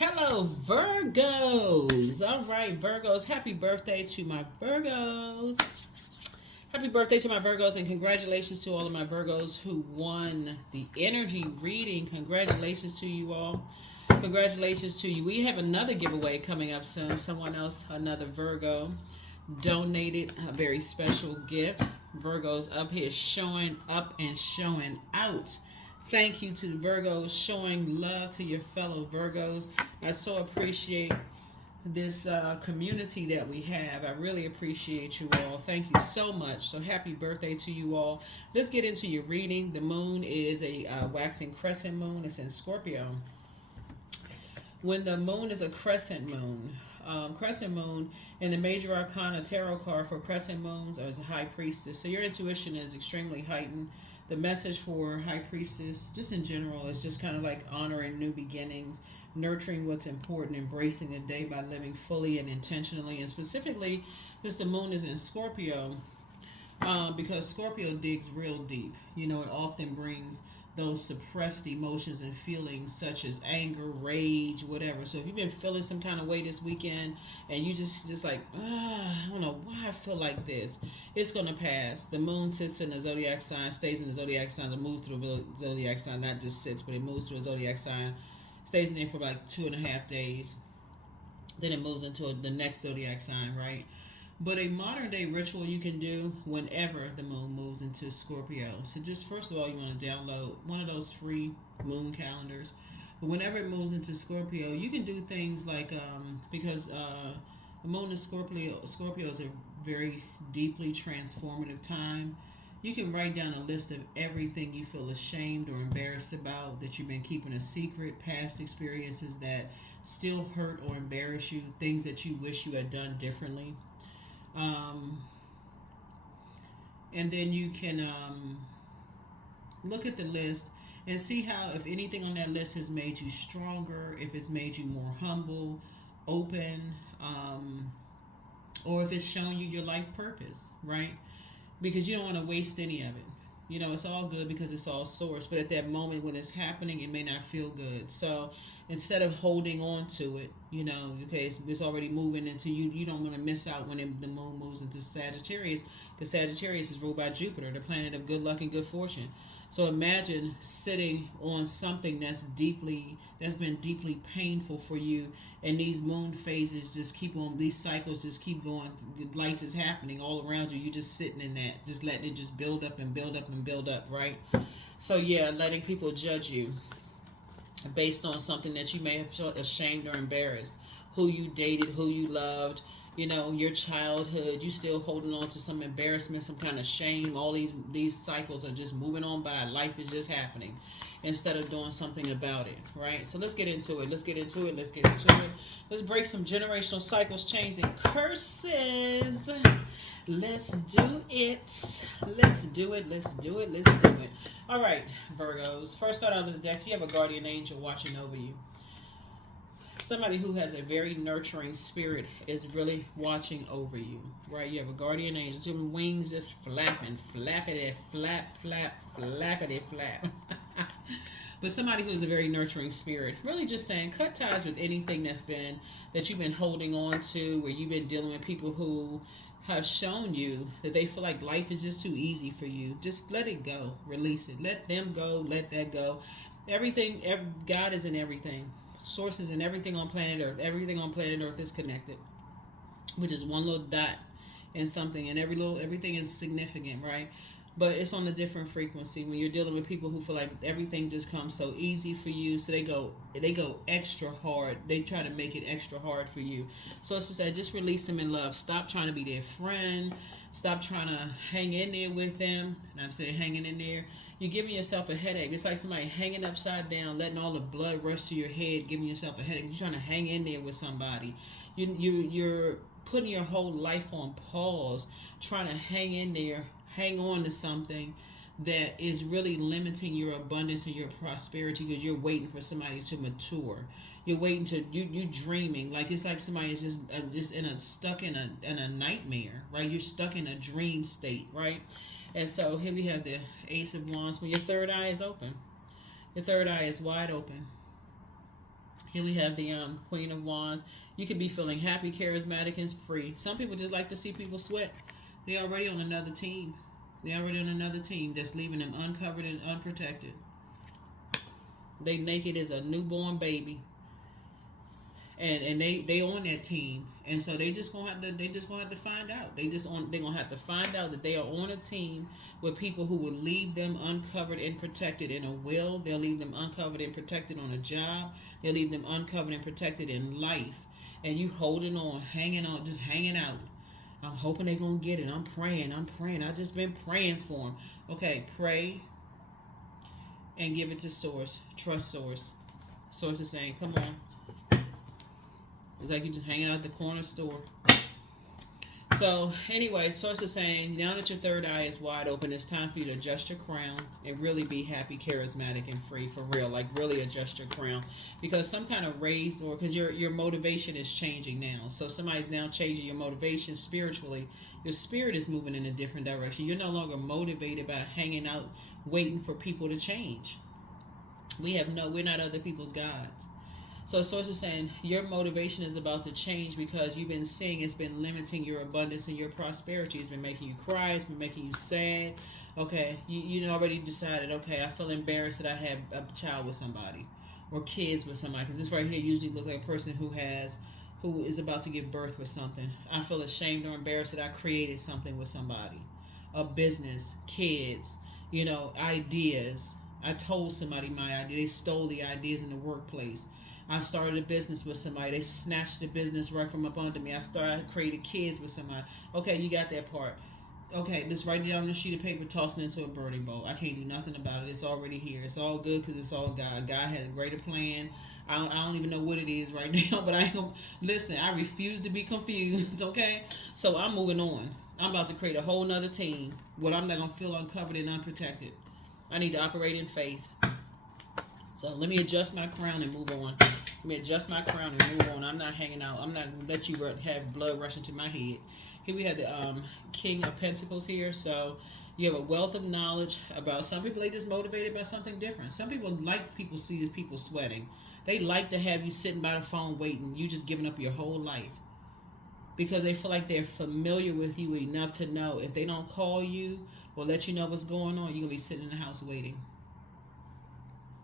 Hello, Virgos. All right, Virgos. Happy birthday to my Virgos. Happy birthday to my Virgos, and congratulations to all of my Virgos who won the energy reading. Congratulations to you all. Congratulations to you. We have another giveaway coming up soon. Someone else, another Virgo, donated a very special gift. Virgos up here showing up and showing out. Thank you to Virgos showing love to your fellow Virgos. I so appreciate this community that we have. I really appreciate you all. Thank you so much. So happy birthday to you all. Let's get into your reading. The moon is a waxing crescent moon. It's in Scorpio. When the moon is a crescent moon in the major arcana tarot card for crescent moons is a high priestess. So your intuition is extremely heightened. The message for high priestess, just in general, is just kind of like honoring new beginnings, nurturing what's important, embracing the day by living fully and intentionally. And specifically, since the moon is in Scorpio, because Scorpio digs real deep. It often brings those suppressed emotions and feelings such as anger, rage, whatever. So if you've been feeling some kind of way this weekend and you just like, I don't know why I feel like this, it's going to pass. The moon sits in the zodiac sign, stays in the zodiac sign, it moves through the zodiac sign, not just sits, but it moves through the zodiac sign, stays in there for like 2.5 days. Then it moves into the next zodiac sign, right? But a modern day ritual you can do whenever the moon moves into Scorpio. So just first of all, you want to download one of those free moon calendars. But whenever it moves into Scorpio, you can do things like because the moon in Scorpio is a very deeply transformative time. You can write down a list of everything you feel ashamed or embarrassed about, that you've been keeping a secret, past experiences that still hurt or embarrass you, things that you wish you had done differently. And then you can look at the list and see how, if anything on that list has made you stronger, if it's made you more humble, open, or if it's shown you your life purpose, right? Because you don't want to waste any of it. It's all good because it's all source, but at that moment when it's happening, it may not feel good. So instead of holding on to it, okay, it's already moving into you. You don't want to miss out when the moon moves into Sagittarius, because Sagittarius is ruled by Jupiter, the planet of good luck and good fortune. So imagine sitting on something that's been deeply painful for you, and these moon phases just keep on, these cycles just keep going. Life is happening all around you. You're just sitting in that, just letting it just build up and build up and build up, right? So yeah, letting people judge you based on something that you may have felt ashamed or embarrassed. Who you dated, who you loved, your childhood, you still holding on to some embarrassment, some kind of shame. All these cycles are just moving on by. Life is just happening instead of doing something about it, right? So let's get into it. Let's break some generational cycles, chains, and curses. Let's do it. All right, Virgos. First card out of the deck, you have a guardian angel watching over you. Somebody who has a very nurturing spirit is really watching over you, right? You have a guardian angel, two wings just flapping, flappity flap, flappity flap. But somebody who is a very nurturing spirit, really just saying, cut ties with anything that you've been holding on to, where you've been dealing with people who have shown you that they feel like life is just too easy for you. Just let it go, release it, let them go, let that go. God is in everything. Source is in everything on planet Earth. Everything on planet Earth is connected, which is one little dot in something, and everything is significant, right? But it's on a different frequency. When you're dealing with people who feel like everything just comes so easy for you, so they go extra hard. They try to make it extra hard for you. So it's just just release them in love. Stop trying to be their friend. Stop trying to hang in there with them. And I'm saying hanging in there, you're giving yourself a headache. It's like somebody hanging upside down, letting all the blood rush to your head, giving yourself a headache. You're trying to hang in there with somebody. You're putting your whole life on pause, trying to hang in there, hang on to something that is really limiting your abundance and your prosperity, because you're waiting for somebody to mature. You're waiting to you dreaming, like it's like somebody is just stuck in a nightmare, right? You're stuck in a dream state, right? And so here we have the Ace of Wands. When your third eye is open, your third eye is wide open. Here we have the Queen of Wands. You could be feeling happy, charismatic, and free. Some people just like to see people sweat. They're already on another team. They're already on another team that's leaving them uncovered and unprotected. They naked as a newborn baby. And they on that team, and so they just gonna have to find out. They're gonna have to find out that they are on a team with people who will leave them uncovered and protected in a will. They'll leave them uncovered and protected on a job. They'll leave them uncovered and protected in life. And you holding on, hanging on, just hanging out. I'm hoping they're gonna get it. I'm praying. I just been praying for them. Okay, pray and give it to Source. Trust Source. Source is saying, come on. It's like you're just hanging out at the corner store. So, anyway, Source is saying, now that your third eye is wide open, it's time for you to adjust your crown and really be happy, charismatic, and free for real. Like, really adjust your crown. Because some kind of raise, or because your motivation is changing now. So, somebody's now changing your motivation spiritually. Your spirit is moving in a different direction. You're no longer motivated by hanging out, waiting for people to change. We're not other people's gods. So Source is saying your motivation is about to change because you've been seeing it's been limiting your abundance and your prosperity. It's been making you cry. It's been making you sad. Okay, you already decided, okay, I feel embarrassed that I had a child with somebody or kids with somebody. Because this right here usually looks like a person who is about to give birth with something. I feel ashamed or embarrassed that I created something with somebody. A business, kids, ideas. I told somebody my idea. They stole the ideas in the workplace. I started a business with somebody. They snatched the business right from up under me. I created kids with somebody. Okay, you got that part. Okay, just write it down on a sheet of paper, toss it into a burning bowl. I can't do nothing about it. It's already here. It's all good because it's all God. God had a greater plan. I don't even know what it is right now, but I ain't gonna listen. I refuse to be confused. Okay, so I'm moving on. I'm about to create a whole nother team where I'm not gonna feel uncovered and unprotected. I need to operate in faith. So let me adjust my crown and move on. Let me adjust my crown and move on. I'm not hanging out. I'm not going to let you have blood rushing to my head. Here we have the King of Pentacles here. So you have a wealth of knowledge about some people. They just motivated by something different. Some people like see people sweating. They like to have you sitting by the phone waiting. You just giving up your whole life. Because they feel like they're familiar with you enough to know if they don't call you or let you know what's going on, you're going to be sitting in the house waiting.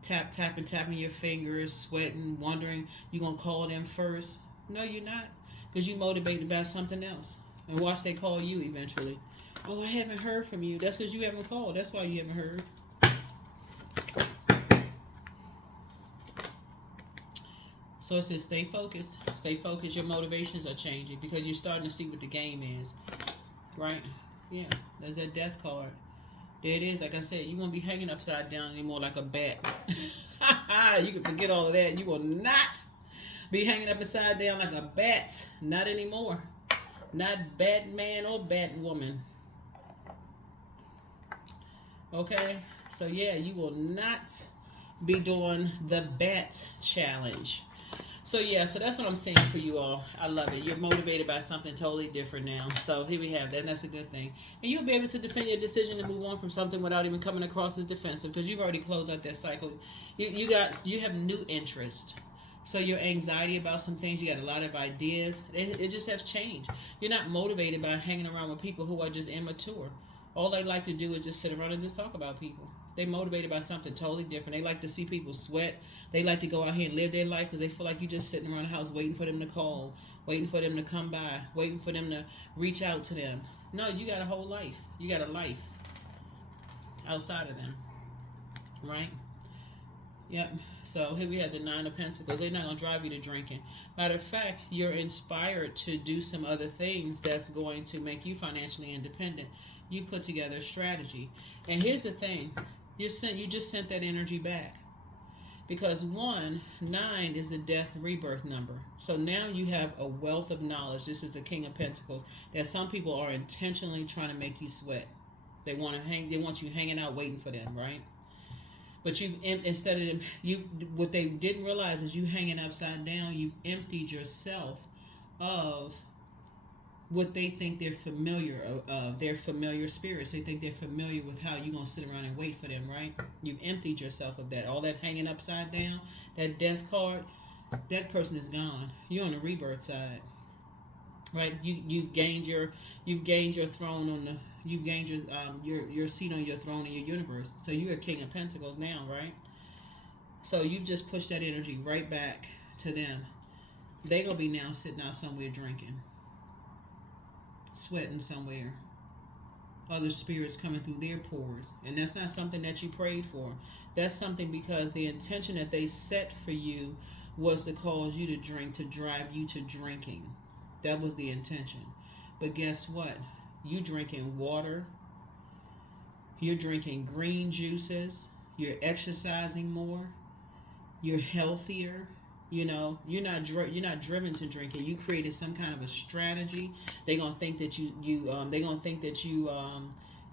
Tapping your fingers, sweating, wondering you're going to call them first. No, you're not. Because you're motivated by something else. And watch they call you eventually. Oh, I haven't heard from you. That's because you haven't called. That's why you haven't heard. So it says stay focused. Stay focused. Your motivations are changing because you're starting to see what the game is. Right? Yeah. There's that death card. There it is. Like I said, you won't be hanging upside down anymore like a bat. You can forget all of that. You will not be hanging upside down like a bat. Not anymore. Not Batman or Batwoman. Okay? So yeah, you will not be doing the bat challenge. So yeah, so that's what I'm saying for you all. I love it. You're motivated by something totally different now. So here we have that, and that's a good thing. And you'll be able to defend your decision and move on from something without even coming across as defensive because you've already closed out that cycle. You have new interest. So your anxiety about some things, you got a lot of ideas. It just has changed. You're not motivated by hanging around with people who are just immature. All they like to do is just sit around and just talk about people. They're motivated by something totally different. They like to see people sweat. They like to go out here and live their life because they feel like you're just sitting around the house waiting for them to call, waiting for them to come by, waiting for them to reach out to them. No, you got a whole life. You got a life outside of them. Right? Yep. So here we have the Nine of Pentacles. They're not going to drive you to drinking. Matter of fact, you're inspired to do some other things that's going to make you financially independent. You put together a strategy. And here's the thing. You just sent that energy back. Because 9 is the death rebirth number. So now you have a wealth of knowledge. This is the King of Pentacles. That some people are intentionally trying to make you sweat. They want you hanging out waiting for them, right? But instead of them, what they didn't realize is you hanging upside down, you've emptied yourself of what they think they're familiar of, their familiar spirits. They think they're familiar with how you're going to sit around and wait for them, right? You've emptied yourself of that. All that hanging upside down, that death card, That person is gone. You're on the rebirth side, right? You've gained your throne on the you've gained your seat on your throne in your universe. So you're a king of pentacles now, right? So you've just pushed that energy right back to them. They gonna be now sitting out somewhere drinking, sweating somewhere. Other spirits coming through their pores, and that's not something that you prayed for. That's something because the intention that they set for you was to cause you to drink, to drive you to drinking. That was the intention. But guess what? You drinking water, you're drinking green juices, you're exercising more, you're healthier. You know, you're not driven to drink it. You created some kind of a strategy. They're gonna think that you're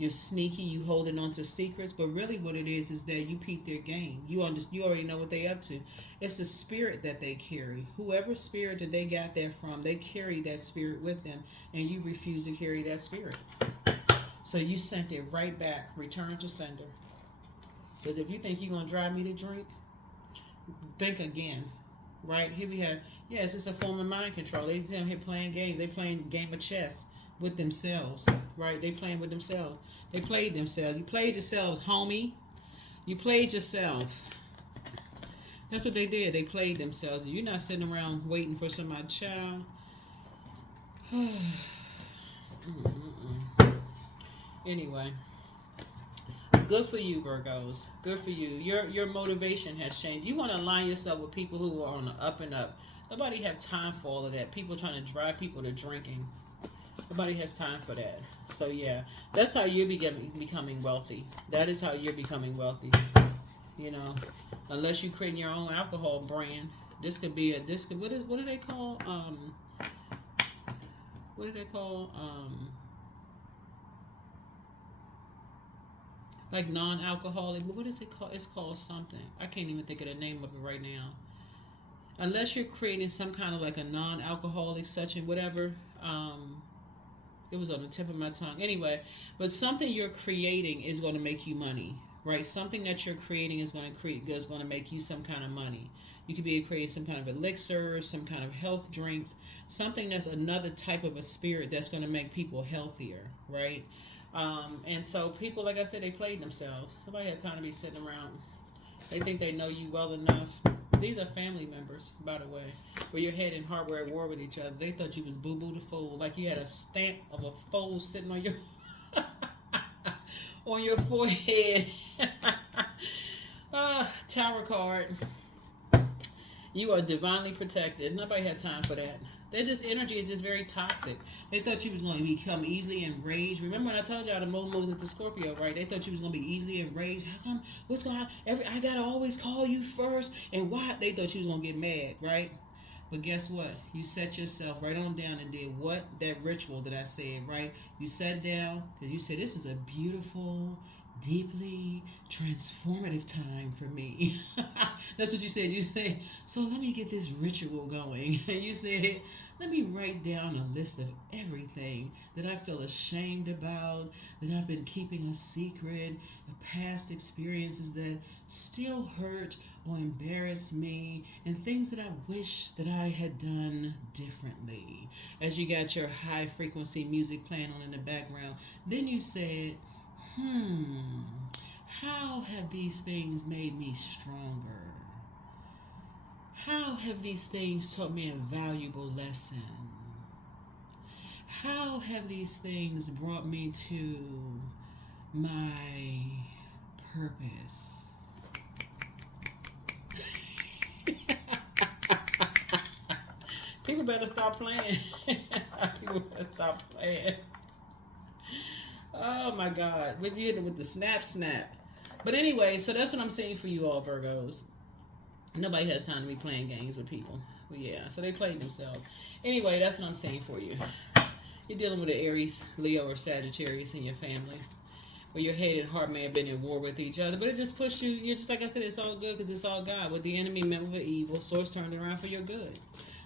sneaky. You holding on to secrets, but really what it is that you peep their game. You already know what they up to. It's the spirit that they carry. Whoever spirit that they got that from, they carry that spirit with them, and you refuse to carry that spirit. So you sent it right back. Return to sender. Because if you think you're gonna drive me to drink, think again. Right here we have, it's just a form of mind control. They see them here playing games. They playing a game of chess with themselves. Right? They playing with themselves. They played themselves. You played yourselves, homie. You played yourself. That's what they did. They played themselves. You're not sitting around waiting for somebody, child. Anyway. Good for you, Virgos. Good for you. Your motivation has changed. You want to align yourself with people who are on the up and up. Nobody have time for all of that. People trying to drive people to drinking. Nobody has time for that. So yeah, that's how you're becoming wealthy. That is how you're becoming wealthy. You know, unless you create your own alcohol brand. What do they call? What do they call? Like non-alcoholic, but what is it called? It's called something. I can't even think of the name of it right now. Unless you're creating some kind of like a non-alcoholic such and whatever. It was on the tip of my tongue. Anyway, but something you're creating is going to make you money, right? Something that you're creating is going to make you some kind of money. You could be creating some kind of elixir, some kind of health drinks, something that's another type of a spirit that's going to make people healthier, right? And so people, like I said, they played themselves. Nobody had time to be sitting around. They think they know you well enough. These are family members, by the way, where your head and heart were at war with each other. They thought you was Boo Boo the Fool, like you had a stamp of a fool sitting on your on your forehead. Tower card. You are divinely protected. Nobody had time for that. Energy is just very toxic. They thought you was going to become easily enraged. Remember when I told y'all the moon moves into Scorpio, right? They thought you was going to be easily enraged. How come? What's going on? I got to always call you first. And why? They thought you was going to get mad, right? But guess what? You set yourself right on down and did what? That ritual that I said, right? You sat down because you said, this is a beautiful, deeply transformative time for me. That's what you said. You said, so let me get this ritual going. And you said, let me write down a list of everything that I feel ashamed about, that I've been keeping a secret, the past experiences that still hurt or embarrass me, and things that I wish that I had done differently. As you got your high frequency music playing on in the background, then you said, how have these things made me stronger? How have these things taught me a valuable lesson? How have these things brought me to my purpose? People better stop playing. People better stop playing. Oh my God. With the snap. But anyway, so that's what I'm saying for you all, Virgos. Nobody has time to be playing games with people. But yeah, so they played themselves. Anyway, that's what I'm saying for you. You're dealing with an Aries, Leo, or Sagittarius in your family, where your head and heart may have been in war with each other, but it just pushed you. You're just like I said, it's all good because it's all God. What the enemy meant with evil, so it's turned around for your good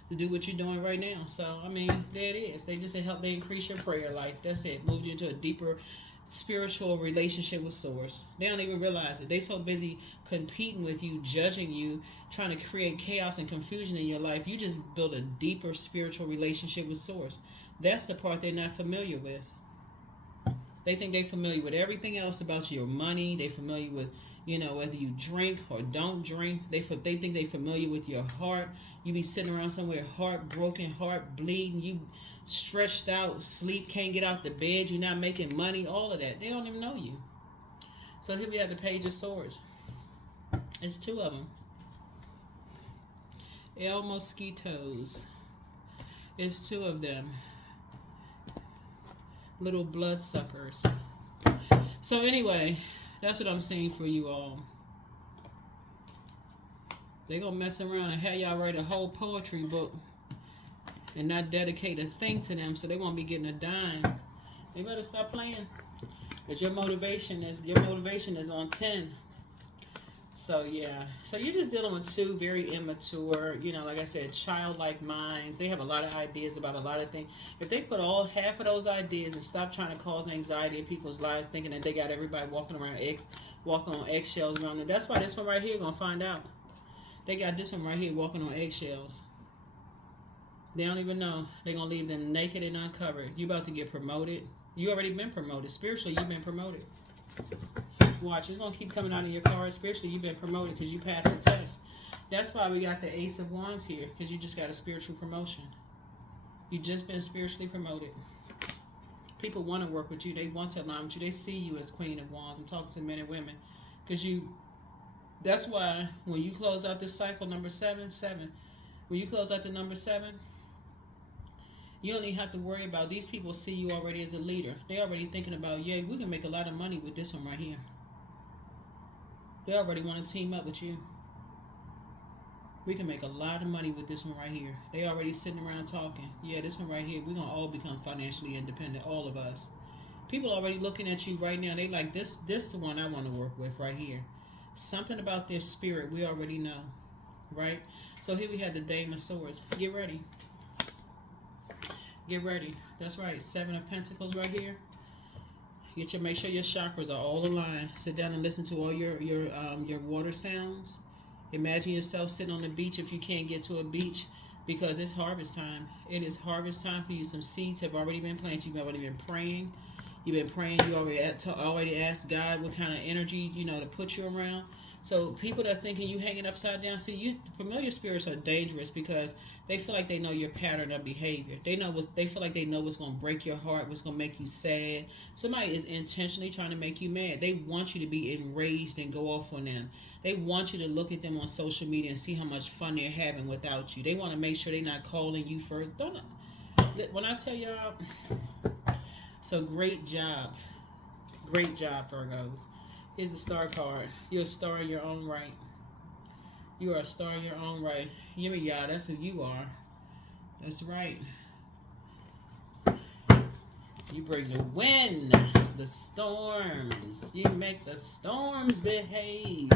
to do what you're doing right now. So I mean, there it is. They just help. They increase your prayer life. That's it. Moved you into a deeper spiritual relationship with source. They don't even realize it. They so busy competing with you, judging you, trying to create chaos and confusion in your life. You just build a deeper spiritual relationship with source. That's the part they're not familiar with. They think they're familiar with everything else about your money. They're familiar with, whether you drink or don't drink. They think they're familiar with your heart. You be sitting around somewhere, heart broken, heart bleeding. You stretched out, sleep, can't get out the bed. You're not making money, all of that. They don't even know you. So here we have the Page of Swords. It's two of them. El Mosquitos. It's two of them. Little bloodsuckers. So anyway, that's what I'm saying for you all. They're going to mess around and have y'all write a whole poetry book and not dedicate a thing to them, so they won't be getting a dime. They better stop playing. Because your motivation is on 10. So yeah. So you're just dealing with two very immature, like I said, childlike minds. They have a lot of ideas about a lot of things. If they put half of those ideas and stop trying to cause anxiety in people's lives, thinking that they got everybody walking on eggshells around them. That's why this one right here gonna find out. They got this one right here walking on eggshells. They don't even know. They're gonna leave them naked and uncovered. You about to get promoted. You already been promoted. Spiritually, you've been promoted. Watch, it's going to keep coming out in your cards. Spiritually, you've been promoted because you passed the test. That's why we got the Ace of Wands here, because you just got a spiritual promotion. You just been spiritually promoted. People want to work with you. They want to align with you. They see you as Queen of Wands. I'm talking to men and women. That's why when you close out this cycle, number 7, when you close out the number 7, you don't even have to worry about, these people see you already as a leader. They already thinking about, yeah, we can make a lot of money with this one right here. They already want to team up with you. We can make a lot of money with this one right here. They already sitting around talking. Yeah, this one right here, we're going to all become financially independent, all of us. People already looking at you right now. They like, this the one I want to work with right here. Something about their spirit we already know, right? So here we have the Dame of Swords. Get ready. Get ready. That's right. 7 of Pentacles right here. Make sure your chakras are all aligned. Sit down and listen to all your water sounds. Imagine yourself sitting on the beach if you can't get to a beach, because it's harvest time. It is harvest time for you. Some seeds have already been planted. You've already been praying. You've been praying. You already asked God what kind of energy to put you around. So people that are thinking you hanging upside down, familiar spirits are dangerous because they feel like they know your pattern of behavior. They feel like they know what's going to break your heart, what's going to make you sad. Somebody is intentionally trying to make you mad. They want you to be enraged and go off on them. They want you to look at them on social media and see how much fun they're having without you. They want to make sure they're not calling you first. When I tell y'all, so great job, Virgos. Here's the Star card. You're a star in your own right. You are a star in your own right. Y'all, that's who you are. That's right. You bring the wind, the storms. You make the storms behave.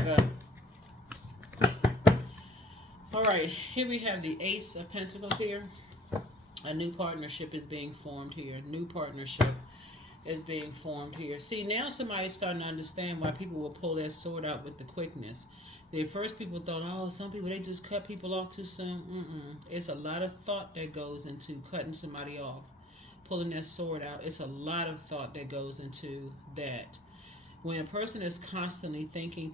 All right, here we have the Ace of Pentacles here. A new partnership is being formed here. New partnership is being formed here. See, now somebody's starting to understand why people will pull their sword out with the quickness. The first people thought, some people, they just cut people off too soon. It's a lot of thought that goes into cutting somebody off, pulling that sword out. It's a lot of thought that goes into that. When a person is constantly thinking,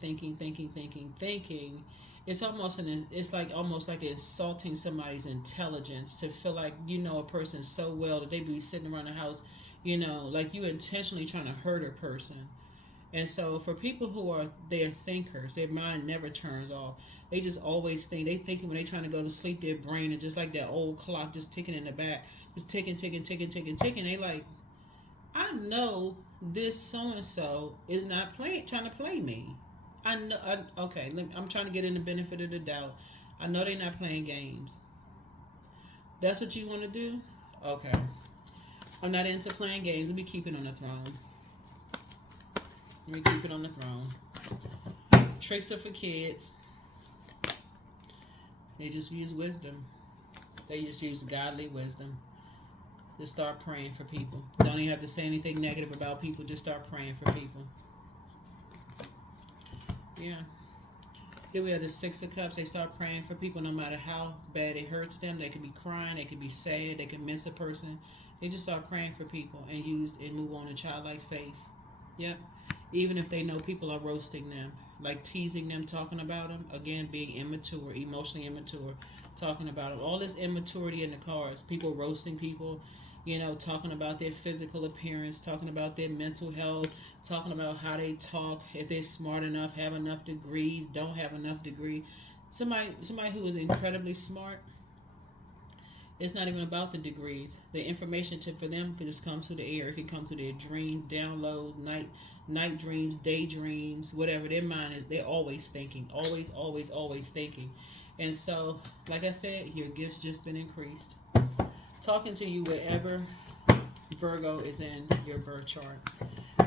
it's almost like insulting somebody's intelligence to feel like a person so well that they be sitting around the house, like you intentionally trying to hurt a person. And so for people who they're thinkers, their mind never turns off. They just always think. They thinking when they trying to go to sleep, their brain is just like that old clock just ticking in the back, just ticking. They like, I know this so-and-so is not trying to play me. I know. Okay, I'm trying to get in the benefit of the doubt. I know they're not playing games. That's what you want to do? Okay. I'm not into playing games. Let me keep it on the throne. Tricks are for kids. They just use wisdom. They just use godly wisdom. Just start praying for people. Don't even have to say anything negative about people. Just start praying for people. Yeah. Here we have the Six of Cups. They start praying for people no matter how bad it hurts them. They could be crying. They could be sad. They could miss a person. They just start praying for people and move on to childlike faith. Yep. Even if they know people are roasting them, like teasing them, talking about them. Again, being immature, emotionally immature, talking about them. All this immaturity in the cards. People roasting people, talking about their physical appearance, talking about their mental health, talking about how they talk, if they're smart enough, have enough degrees, don't have enough degree. Somebody who is incredibly smart, it's not even about the degrees. The information for them can just come through the air. It can come through their dream, download, night dreams, daydreams, whatever their mind is. They're always thinking, always thinking. And so, like I said, your gift's just been increased. Talking to you wherever Virgo is in your birth chart.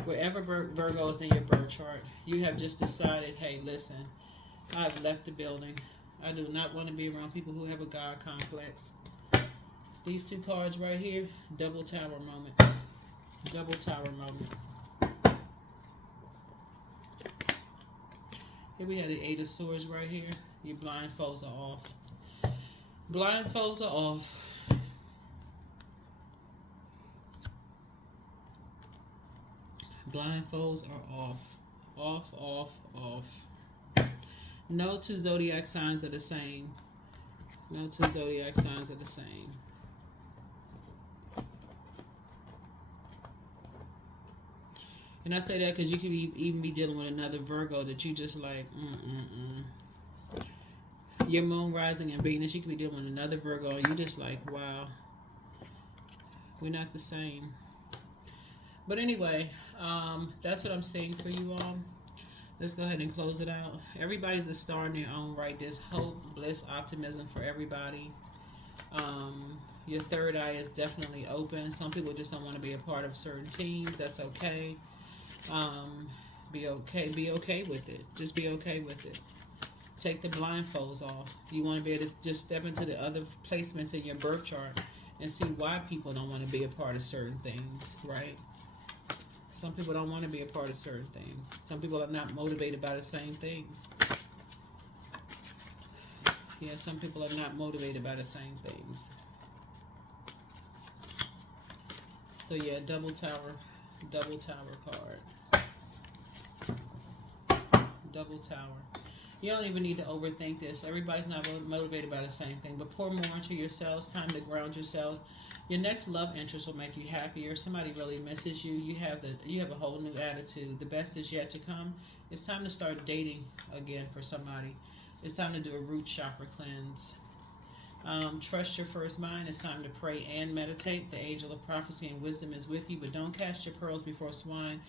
Wherever Virgo is in your birth chart, you have just decided, hey, listen, I've left the building. I do not want to be around people who have a God complex. These two cards right here, double tower moment. Double tower moment. Here we have the Eight of Swords right here. Your blindfolds are off. Blindfolds are off. Blindfolds are off. Off. No two zodiac signs are the same. No two zodiac signs are the same. And I say that because you could even be dealing with another Virgo that you just like, Your moon, rising, and Venus, you could be dealing with another Virgo and you just like, wow, we're not the same. But anyway, that's what I'm saying for you all. Let's go ahead and close it out. Everybody's a star in their own right. There's hope, bliss, optimism for everybody. Your third eye is definitely open. Some people just don't want to be a part of certain teams. That's okay. Be okay with it. Just be okay with it. Take the blindfolds off. You want to be able to just step into the other placements in your birth chart and see why people don't want to be a part of certain things, right? Some people don't want to be a part of certain things. Some people are not motivated by the same things. Yeah, some people are not motivated by the same things. So yeah, double tower card. Double tower. You don't even need to overthink this. Everybody's not motivated by the same thing. But pour more into yourselves. Time to ground yourselves. Your next love interest will make you happier. Somebody really misses you. You have a whole new attitude. The best is yet to come. It's time to start dating again for somebody. It's time to do a root chakra cleanse. Trust your first mind. It's time to pray and meditate. The angel of prophecy and wisdom is with you, but don't cast your pearls before swine.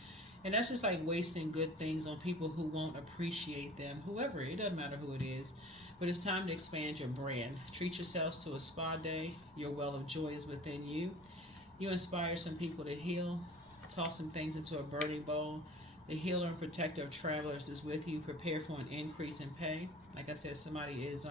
And that's just like wasting good things on people who won't appreciate them. Whoever, it doesn't matter who it is. But it's time to expand your brand. Treat yourselves to a spa day. Your well of joy is within you. You inspire some people to heal. Toss some things into a burning bowl. The healer and protector of travelers is with you. Prepare for an increase in pay. Like I said, somebody is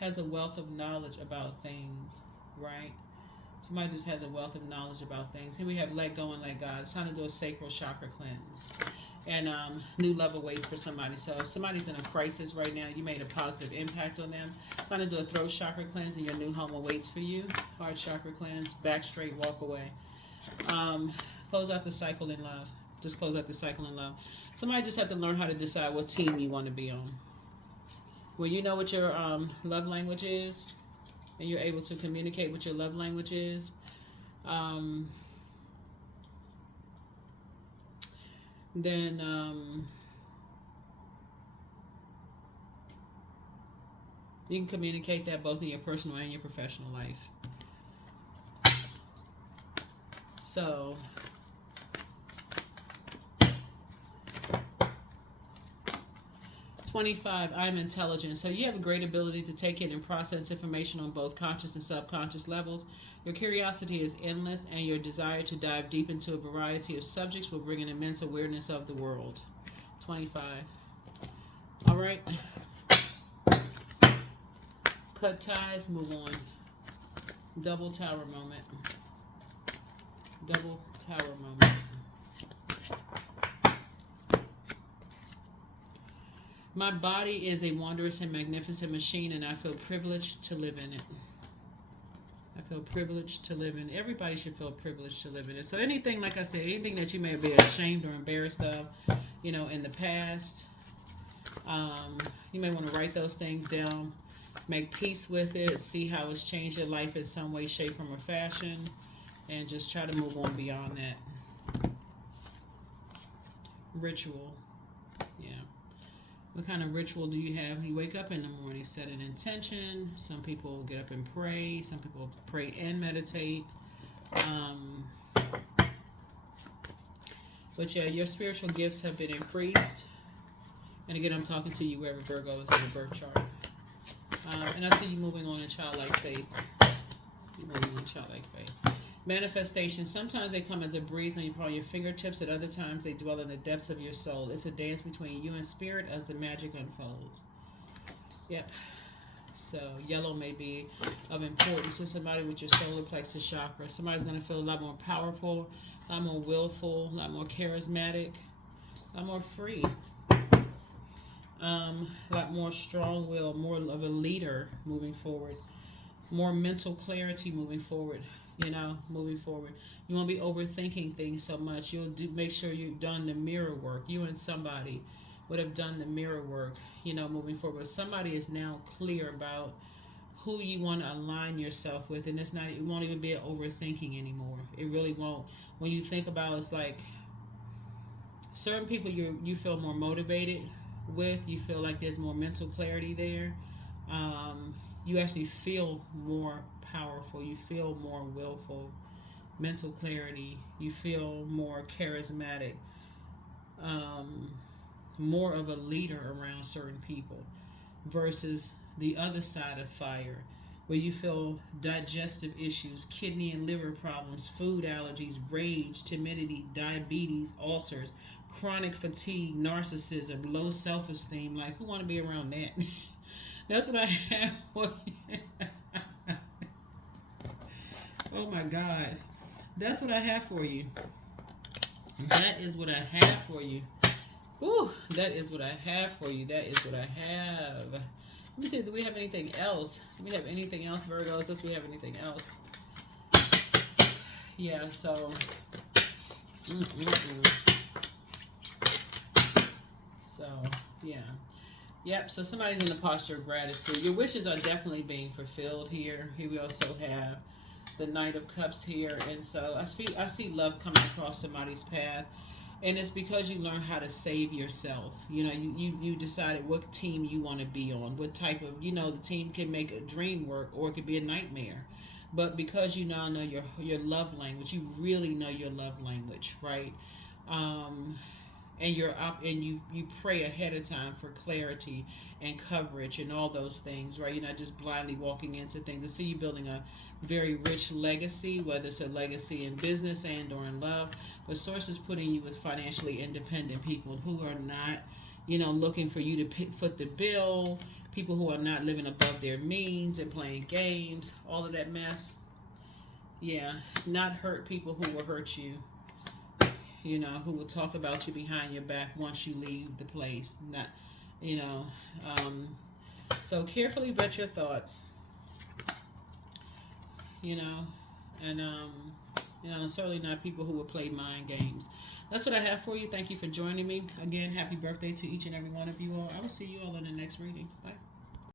has a wealth of knowledge about things, right? Somebody just has a wealth of knowledge about things. Here we have let go and let God. It's time to do a sacral chakra cleanse. And new love awaits for somebody. So if somebody's in a crisis right now, you made a positive impact on them. Time to do a throat chakra cleanse and your new home awaits for you. Heart chakra cleanse. Back straight, walk away. Close out the cycle in love. Just close out the cycle in love. Somebody just have to learn how to decide what team you want to be on. When you know what your love language is, and you're able to communicate what your love language is, then you can communicate that both in your personal and your professional life. So, $25, I'm intelligent. So you have a great ability to take in and process information on both conscious and subconscious levels. Your curiosity is endless, and your desire to dive deep into a variety of subjects will bring an immense awareness of the world. 25. All right. Cut ties, move on. Double tower moment. Double tower moment. My body is a wondrous and magnificent machine, and I feel privileged to live in it. I feel privileged to live in it. Everybody should feel privileged to live in it. So anything, like I said, anything that you may have been ashamed or embarrassed of, in the past, you may want to write those things down, make peace with it, see how it's changed your life in some way, shape, form, or fashion, and just try to move on beyond that. Ritual. Yeah. What kind of ritual do you have? You wake up in the morning, set an intention. Some people get up and pray. Some people pray and meditate. But yeah, your spiritual gifts have been increased. And again, I'm talking to you wherever Virgo is in your birth chart. And I see you moving on in childlike faith. You're moving on in childlike faith. Manifestation. Sometimes they come as a breeze on your fingertips. At other times, they dwell in the depths of your soul. It's a dance between you and spirit as the magic unfolds. Yep. So yellow may be of importance to somebody with your solar plexus chakra. Somebody's going to feel a lot more powerful, a lot more willful, a lot more charismatic, a lot more free. A lot more strong-willed, more of a leader moving forward, more mental clarity moving forward. Moving forward, you won't be overthinking things so much. You'll make sure you've done the mirror work. You and somebody would have done the mirror work. Moving forward, somebody is now clear about who you want to align yourself with, and it won't even be an overthinking anymore. It really won't. When you think about, it's like certain people you feel more motivated with. You feel like there's more mental clarity there. You actually feel more powerful. You feel more willful, mental clarity. You feel more charismatic, more of a leader around certain people versus the other side of fire, where you feel digestive issues, kidney and liver problems, food allergies, rage, timidity, diabetes, ulcers, chronic fatigue, narcissism, low self-esteem. Like, who want to be around that? That's what I have for you. Oh my God. That's what I have for you. That is what I have for you. Ooh, that is what I have for you. That is what I have. Let me see, do we have anything else? Do we have anything else, Virgos? Does we have anything else? Yeah, so. So, yeah. Yep, so somebody's in the posture of gratitude. Your wishes are definitely being fulfilled here. Here we also have the Knight of Cups here. And so I see love coming across somebody's path. And it's because you learn how to save yourself. You decided what team you want to be on. What type of, the team can make a dream work or it could be a nightmare. But because you now know your love language, you really know your love language, right? And you pray ahead of time for clarity and coverage and all those things, right? You're not just blindly walking into things. I see you building a very rich legacy, whether it's a legacy in business and or in love. But Source is putting you with financially independent people who are not, looking for you to foot the bill. People who are not living above their means and playing games, all of that mess. Yeah, not hurt people who will hurt you. Who will talk about you behind your back once you leave the place. Not, so carefully vet your thoughts. And certainly not people who will play mind games. That's what I have for you. Thank you for joining me. Again, happy birthday to each and every one of you all. I will see you all in the next reading. Bye.